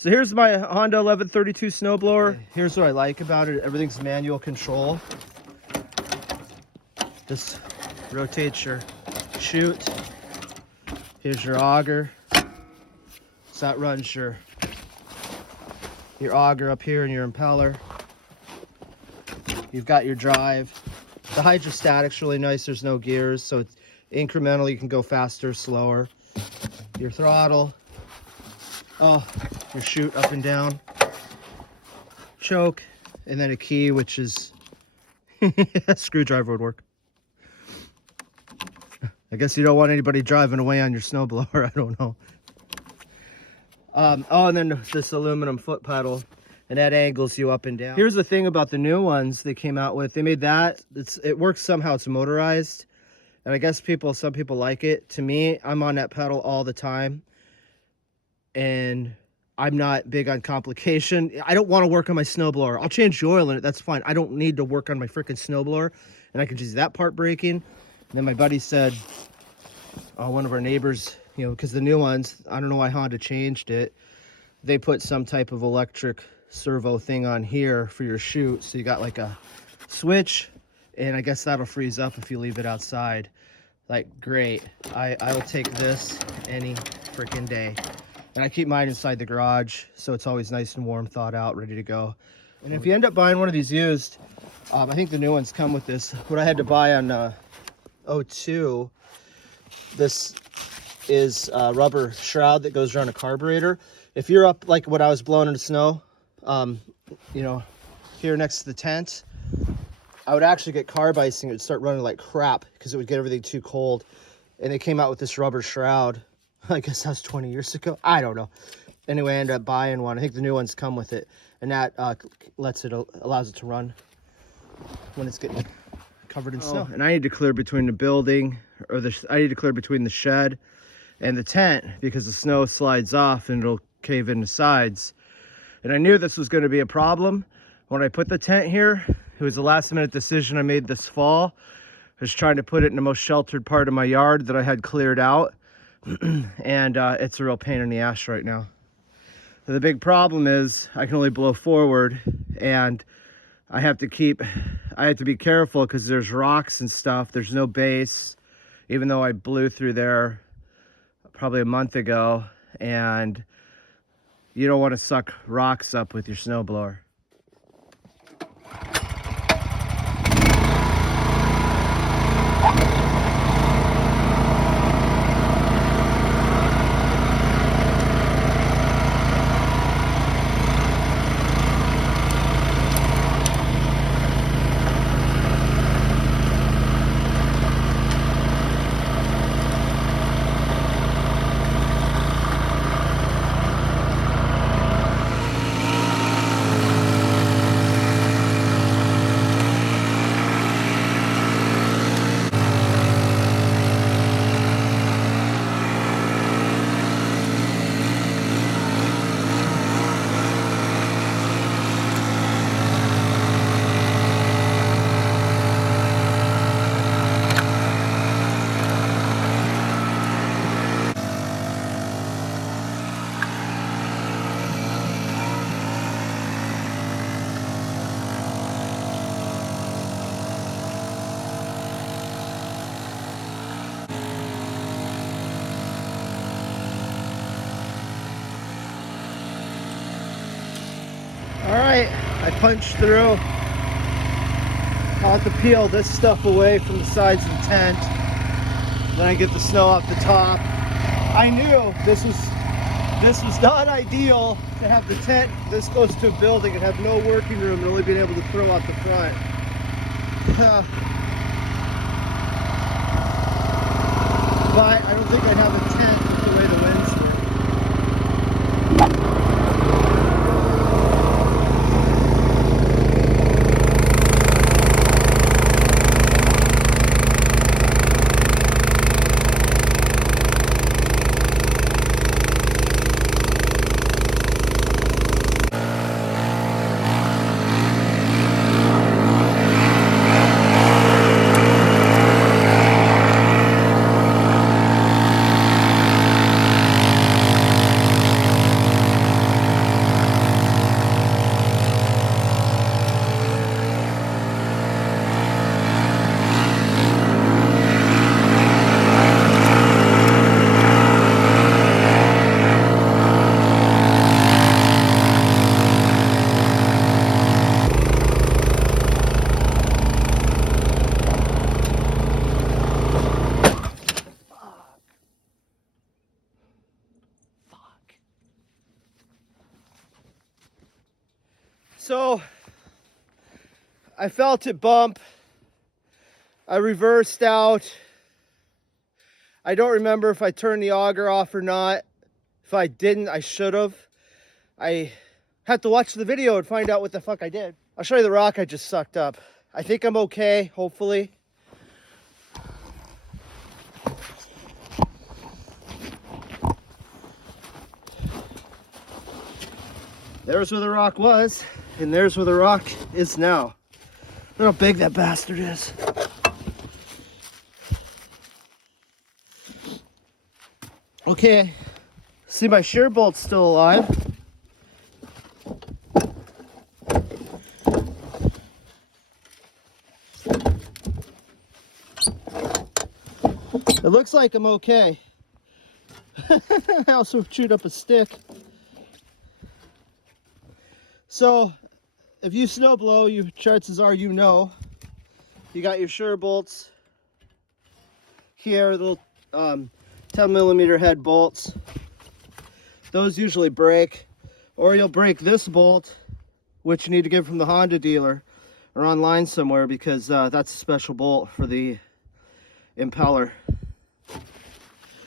So here's my Honda 1132 snowblower. Here's what I like about it. Everything's manual control. Just rotates your chute. Here's your auger. So that runs your auger up here and your impeller. You've got your drive. The hydrostatic's really nice. There's no gears, so it's incrementally you can go faster, slower. Your throttle. Oh, your chute up and down. Choke, and then a key, which is a screwdriver would work. I guess you don't want anybody driving away on your snowblower. I don't know. Oh, and then this aluminum foot pedal, and that angles you up and down. Here's the thing about the new ones they came out with. They made that. It works somehow. It's motorized, and I guess some people like it. To me, I'm on that pedal all the time, and I'm not big on complication. I don't want to work on my snowblower. I'll change the oil in it. That's fine. I don't need to work on my freaking snowblower, and I can just use that part braking. And then my buddy said, one of our neighbors, you know, because the new ones, I don't know why Honda changed it. They put some type of electric servo thing on here for your chute. So you got like a switch, and I guess that'll freeze up if you leave it outside. Like, great. I will take this any freaking day. And I keep mine inside the garage, so it's always nice and warm, thawed out, ready to go. And if you end up buying one of these used, I think the new ones come with this. What I had to buy on 02, this is a rubber shroud that goes around a carburetor. If you're up, like when I was blowing into snow, you know, here next to the tent, I would actually get carb icing. It would start running like crap because it would get everything too cold. And they came out with this rubber shroud. I guess that was 20 years ago. I don't know. Anyway, I ended up buying one. I think the new ones come with it, and that allows it to run when it's getting covered in snow. And I need to clear between the building, I need to clear between the shed and the tent because the snow slides off and it'll cave in the sides. And I knew this was going to be a problem when I put the tent here. It was a last minute decision I made this fall. I was trying to put it in the most sheltered part of my yard that I had cleared out. And it's a real pain in the ass right now. So the big problem is I can only blow forward, and I have to be careful because there's rocks and stuff. There's no base, even though I blew through there probably a month ago, and you don't want to suck rocks up with your snowblower. Alright, I punched through. I'll have to peel this stuff away from the sides of the tent. Then I get the snow off the top. I knew this was not ideal to have the tent this close to a building and have no working room and only being able to throw out the front. But I don't think I'd have a tent with the way the winds were. So I felt it bump. I reversed out. I don't remember if I turned the auger off or not. If I didn't, I should have. I had to watch the video and find out what the fuck I did. I'll show you the rock I just sucked up. I think I'm okay, hopefully. There's where the rock was, and there's where the rock is now. Look how big that bastard is. Okay, see my shear bolt's still alive. It looks like I'm okay. I also chewed up a stick. So, if you snow blow, chances are you know. You got your shear bolts here, little 10mm head bolts. Those usually break, or you'll break this bolt, which you need to get from the Honda dealer or online somewhere, because that's a special bolt for the impeller.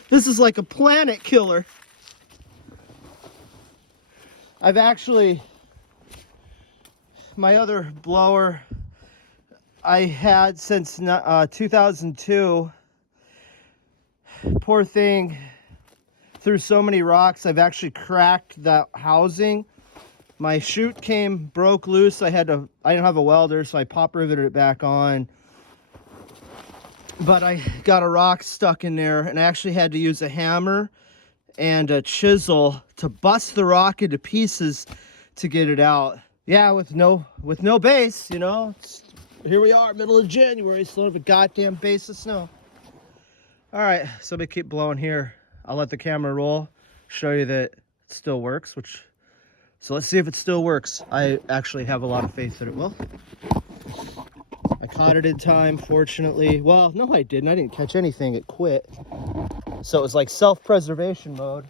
This is like a planet killer. I've actually, my other blower I had since 2002, poor thing, through so many rocks, I've actually cracked that housing. My chute broke loose. I didn't have a welder, so I pop riveted it back on. But I got a rock stuck in there, and I actually had to use a hammer and a chisel to bust the rock into pieces to get it out. Yeah, with no base, you know. Here we are, middle of January, still have a goddamn base of snow. All right, so I'm gonna keep blowing here. I'll let the camera roll, show you that it still works, so let's see if it still works. I actually have a lot of faith that it will. I caught it in time, fortunately. Well, no, I didn't. I didn't catch anything. It quit. So it was like self-preservation mode,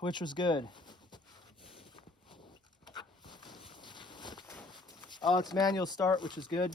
which was good. Oh, it's manual start, which is good.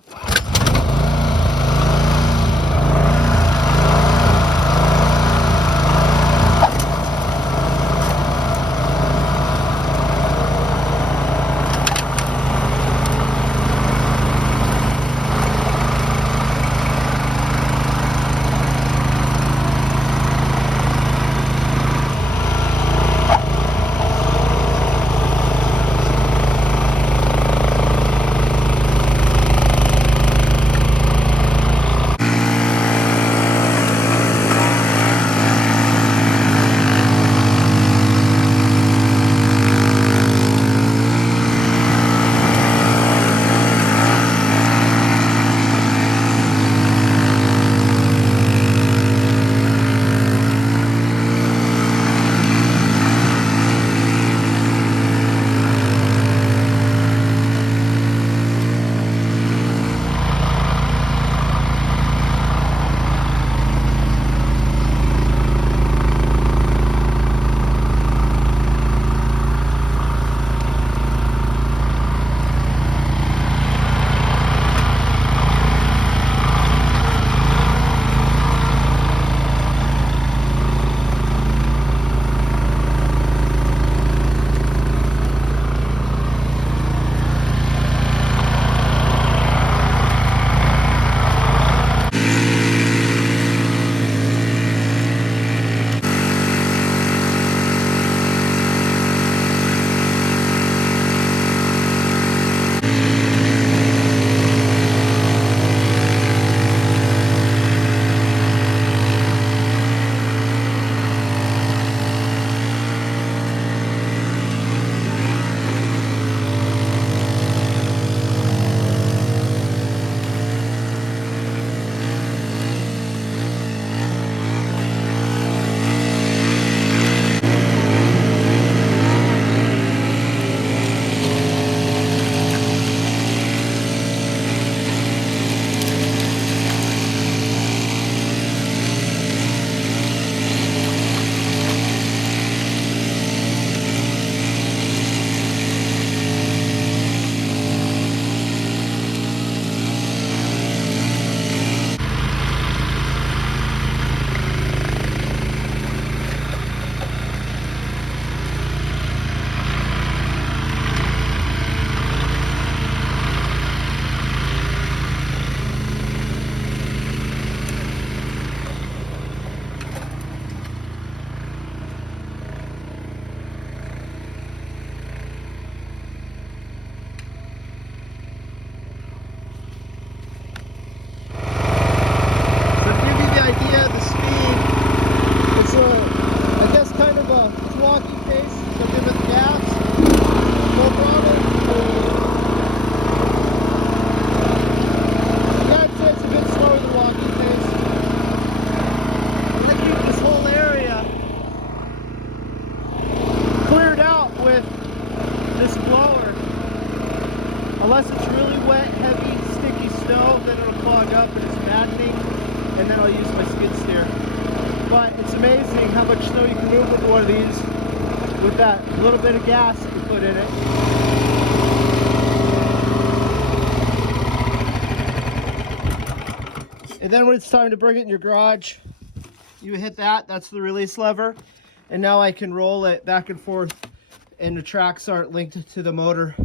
Unless it's really wet, heavy, sticky snow, then it'll clog up and it's maddening, and then I'll use my skid steer. But it's amazing how much snow you can move with one of these with that little bit of gas that you put in it. And then when it's time to bring it in your garage, you hit that, that's the release lever. And now I can roll it back and forth and the tracks aren't linked to the motor.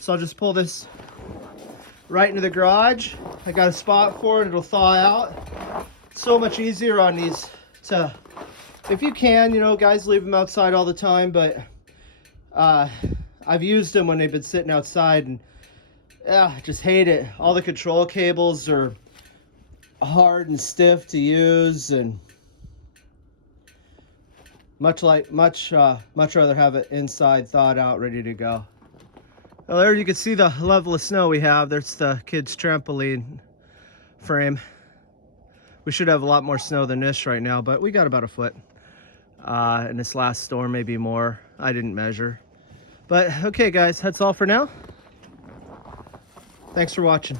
So I'll just pull this right into the garage. I got a spot for it, it'll thaw out. It's so much easier on these to, if you can, you know, guys leave them outside all the time, but I've used them when they've been sitting outside and I just hate it. All the control cables are hard and stiff to use, and much rather have it inside, thawed out, ready to go. Well, there you can see the level of snow we have. There's the kids' trampoline frame. We should have a lot more snow than this right now, but we got about a foot. And this last storm, maybe more. I didn't measure. But okay, guys, that's all for now. Thanks for watching.